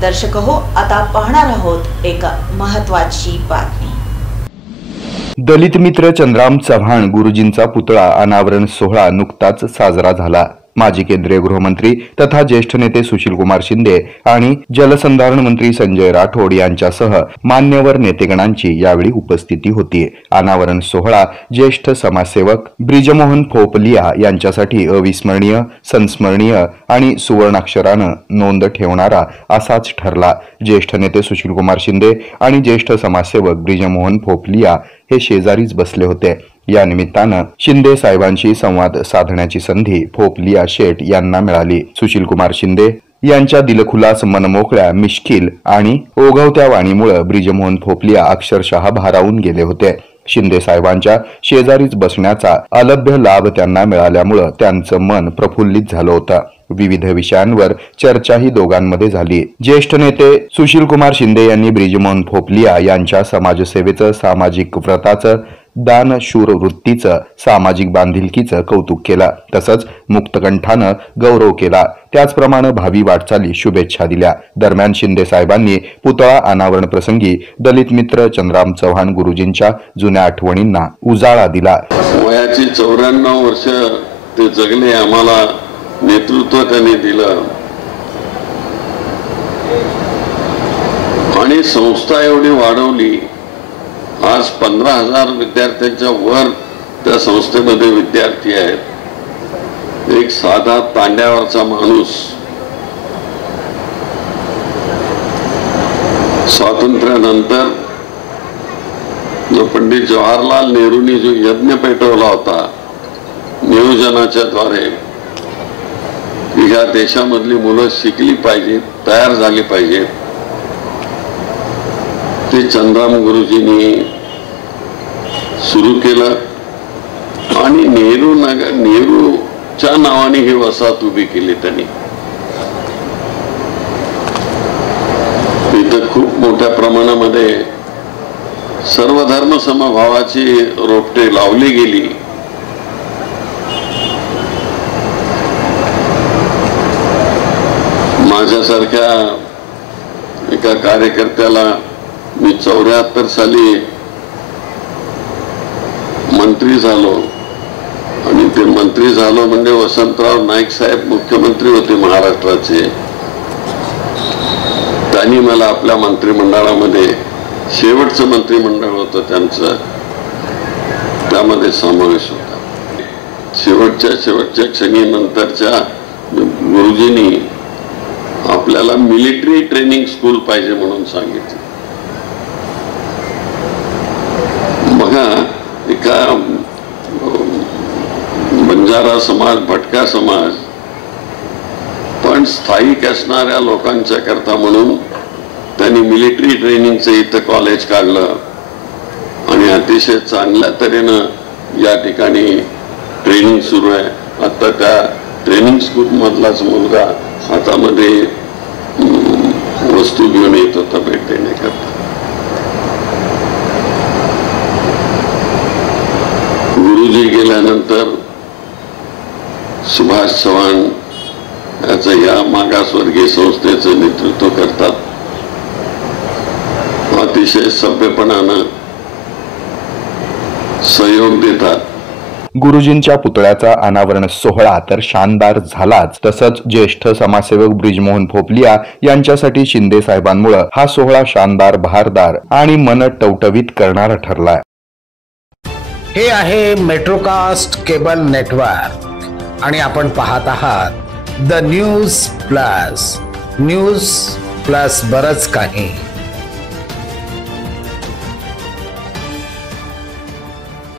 दर्शक हो, आता पाहणार आहोत एक महत्त्वाची बातमी। दलित मित्र चंद्राम चव्हाण गुरुजींचा पुतळा अनावरण सोहळा नुकताच साजरा झाला। माजी केंद्रीय गृहमंत्री तथा ज्येष्ठ नेते सुशीलकुमार शिंदे आणि जलसंधारण मंत्री संजय राठोड यांच्यासह मान्यवर नेतेगणांची यावेळी उपस्थिती होती। अनावरण सोहळा ज्येष्ठ समाजसेवक ब्रिजमोहन फोपलिया यांच्यासाठी अविस्मरणीय, संस्मरणीय आणि सुवर्णाक्षरानं नोंद ठेवणारा असाच ठरला। ज्येष्ठ नेते सुशीलकुमार शिंदे आणि ज्येष्ठ समाजसेवक ब्रिजमोहन फोपलिया हे शेजारीच बसले होते। या निमित्तानं शिंदे साहेबांशी संवाद साधण्याची संधी फोपलिया शेठ यांना मिळाली। सुशीलकुमार शिंदे यांच्या दिलखुलास, मनमोकळ्या, मिश्किल आणि ओघवत्या वाणीमुळे ब्रिजमोहन फोपलिया अक्षरशः भारावून गेले होते। शिंदे साहेबांच्या शेजारीच बसण्याचा अलभ्य लाभ त्यांना मिळाल्यामुळे त्यांचं मन प्रफुल्लित झालं होतं। विविध विषयांवर चर्चाही दोघांमध्ये झाली। ज्येष्ठ नेते सुशीलकुमार शिंदे यांनी ब्रिजमोहन फोपलिया यांच्या समाजसेवेचं, सामाजिक व्रताचं, दानशूर वृत्तीचं, सामाजिक बांधिलकीचं कौतुक केलं। तसंच मुक्तकंठानं गौरव केला। त्याचप्रमाणे भावी वाटचाली शुभेच्छा दिल्या। दरम्यान शिंदे साहेबांनी पुतळा अनावरण प्रसंगी दलित मित्र चंद्राम चव्हाण गुरुजींच्या जुन्या आठवणींना उजाळा दिला। वयाची 94 वर्ष ते जगले, आम्हाला नेतृत्व त्यांनी दिलं आणि संस्था एवढी वाढवली। आज 15,000 विद्यार्थ्यांच्या वर त्या संस्थेमध्ये विद्यार्थी आहेत। एक साधा तांड्यावरचा माणूस स्वातंत्र्यानंतर जो पंडित जवाहरलाल नेहरूंनी जो यज्ञ पेटवला होता नियोजनाच्या द्वारे, या देशामधली मुलं शिकली पाहिजेत, तयार झाली पाहिजेत, ते चंद्राम गुरुजींनी सुरू केलं आणि नेहरूच्या नावाने ही वसाहत उभी केली त्यांनी। इथं खूप मोठ्या प्रमाणामध्ये सर्वधर्म समभावाची रोपटे लावली गेली। माझ्यासारख्या एका कार्यकर्त्याला मी 74 साली मंत्री झालो आणि ते मंत्री झालो म्हणजे वसंतराव नाईक साहेब मुख्यमंत्री होते महाराष्ट्राचे। त्यांनी मला आपल्या मंत्रिमंडळामध्ये, शेवटचं मंत्रिमंडळ होतं त्यांचं, त्यामध्ये समावेश होता। शेवटच्या क्षणी नंतरच्या गुरुजींनी आपल्याला मिलिटरी ट्रेनिंग स्कूल पाहिजे म्हणून सांगितलं। बघा, एका बंजारा समाज, भटका समाज, पण स्थायिक असणाऱ्या लोकांच्या करता म्हणून त्यांनी मिलिटरी ट्रेनिंगचं इथं कॉलेज काढलं आणि अतिशय चांगल्या तऱ्हेनं या ठिकाणी ट्रेनिंग सुरू आहे। आता त्या ट्रेनिंग स्कूल मधलाच मुलगा हातामध्ये वस्तू घेऊन येत होता भेट देण्याकरता। गुरुजी गेल्यानंतर सुभाष चव्हाण याचं या मागासवर्गीय संस्थेचं नेतृत्व करतात। अतिशय सभ्यपणानं सहयोग देतात। गुरुजींच्या पुतळ्याचा अनावरण सोहळा तर शानदार झालाच, तसंच ज्येष्ठ समाजसेवक ब्रिजमोहन फोपलिया यांच्यासाठी शिंदे साहेबांमुळे हा सोहळा शानदार, बहारदार आणि मन टवटवीत करणारा ठरला। हे आहे मेट्रोकास्ट केबल नेटवर्क आणि आपण पाहत आहात द न्यूज प्लस बरच काही।